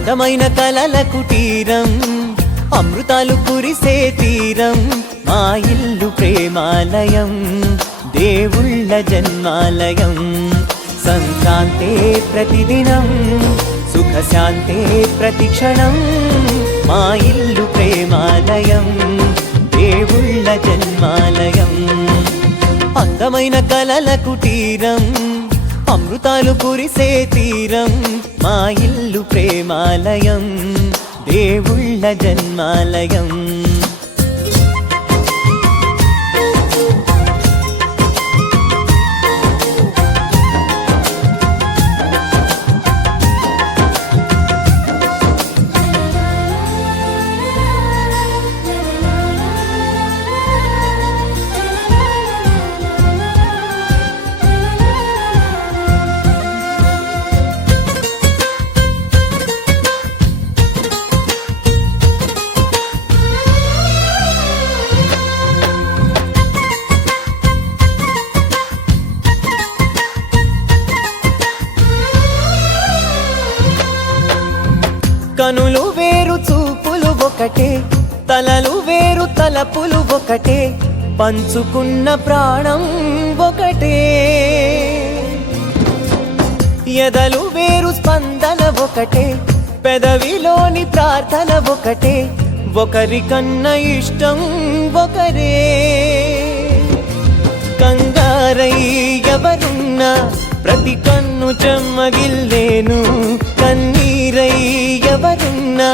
అందమైన కలల కుటీరం, అమృతాలు కురిసే తీరం, మా ఇల్లు ప్రేమాలయం, దేవుళ్ళ జన్మాలయం. సంక్రాంతే ప్రతిదినం, సుఖశాంతే ప్రతిక్షణం, మా ఇల్లు ప్రేమాలయం, దేవుళ్ళ జన్మాలయం. అందమైన కలల కుటీరం, అమృతాలు కురిసే తీరం, మా ఇల్లు ప్రేమాలయం, దేవుళ్ళ జన్మాలయం. కనులు వేరు చూపులు ఒకటే, తలలు వేరు తలపులు ఒకటే, పంచుకున్న ప్రాణం ఒకటే. ఎదలు వేరు స్పందన ఒకటే, పెదవిలోని ప్రార్థన ఒకటే, ఒకరికన్నా ఇష్టం ఒకరే. కంగారై ఎవరున్నా ప్రతి కన్ను చెమ్మగిల్లేను, కన్నీరై ఎవరున్నా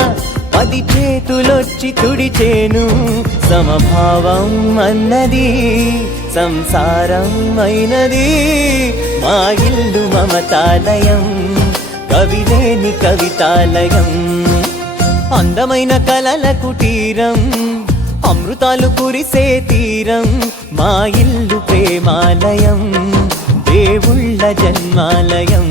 10 చేతులొచ్చి తుడిచేను. సమభావం అన్నది సంసారం అయినది, మా ఇల్లు మమతాలయం, కవిలేని కవితాలయం. అందమైన కలల కుటీరం, అమృతాలు కురిసే తీరం, మా ఇల్లు ప్రేమాలయం, దేవుళ్ళ జన్మాలయం.